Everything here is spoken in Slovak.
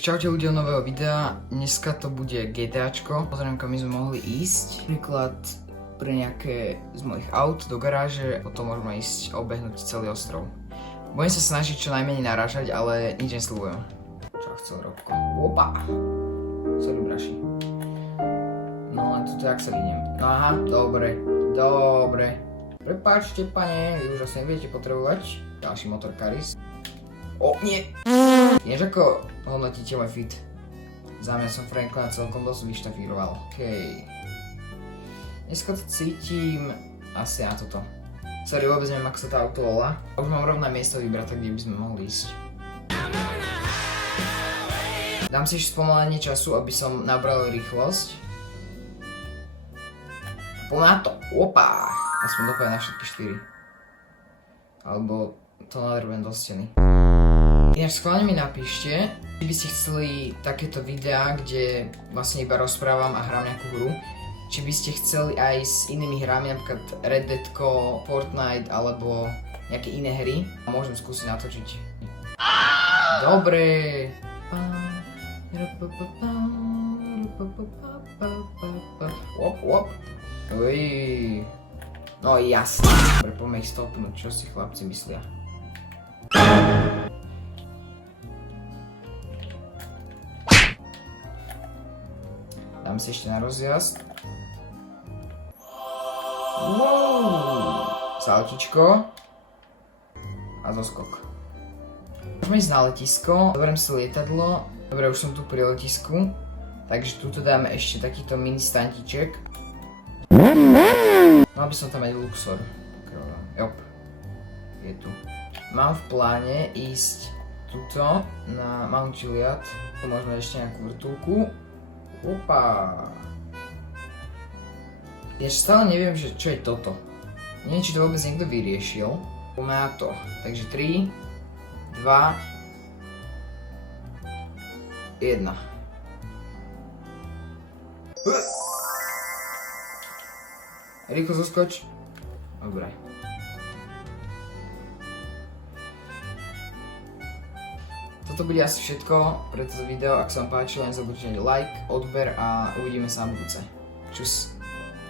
Čaute ľudia nového videa, dneska to bude GTAčko. Pozriem, kam my sme mohli ísť. Príklad pre nejaké z mojich aut do garáže, potom môžeme ísť a obehnúť celý ostrov. Budem sa snažiť čo najmenej narážať, ale nič nesľubujem. Čo chcel Robko? Opa! Sorry, braši. No len tuto jak sa vidím. No aha, dobre. Prepáčte, pane, vy už asi nebudete potrebovať ďalší motorkáris. O, nie! Vieš, ako hodnotíte môj fit? Za mňa som Franklina celkom dosť vyštafíroval. Okej. Dneska to cítim asi na toto. Sorry, vôbec neviem, ako sa tá auto volá. Už mám rovné miesto vybrať, tak kde by sme mohli ísť. Dám si ešte spomalenie času, aby som nabral rýchlosť. Poďme na to. Opa! Aspoň dopadne na všetky 4. Alebo to nadrbujem do steny. Ináč schválne mi napíšte, či by ste chceli takéto videá, kde vlastne iba rozprávam a hrám nejakú hru. Či by ste chceli aj s inými hrami, napríklad Red Deadko, Fortnite alebo nejaké iné hry. A môžem skúsiť natočiť. Dobre. Op. Uj. No jasne. Dobre, poďme ich stopnúť, čo si chlapci myslia. Dám si ešte na rozjazd. Wow. Saltičko. A zoskok. Môžeme ísť na letisko. Zoberiem si lietadlo. Dobre, už som tu pri letisku. Takže tuto dáme ešte takýto mini stantiček. Mal by som tam aj Luxor. Jop. Je tu. Mám v pláne ísť tuto na Mount Chiliad. Tu môžeme ešte nejakú vrtulku. Opa. Ja stále neviem, že čo je toto. Neviem, či to vôbec niekto vyriešil. Poďme na to. Takže 3, 2, 1. Rýchlo zoskoč. Dobre. Toto bude asi všetko pre toto video. Ak sa vám páčilo, nezabudnite like, odber a uvidíme sa na budúce. Čus.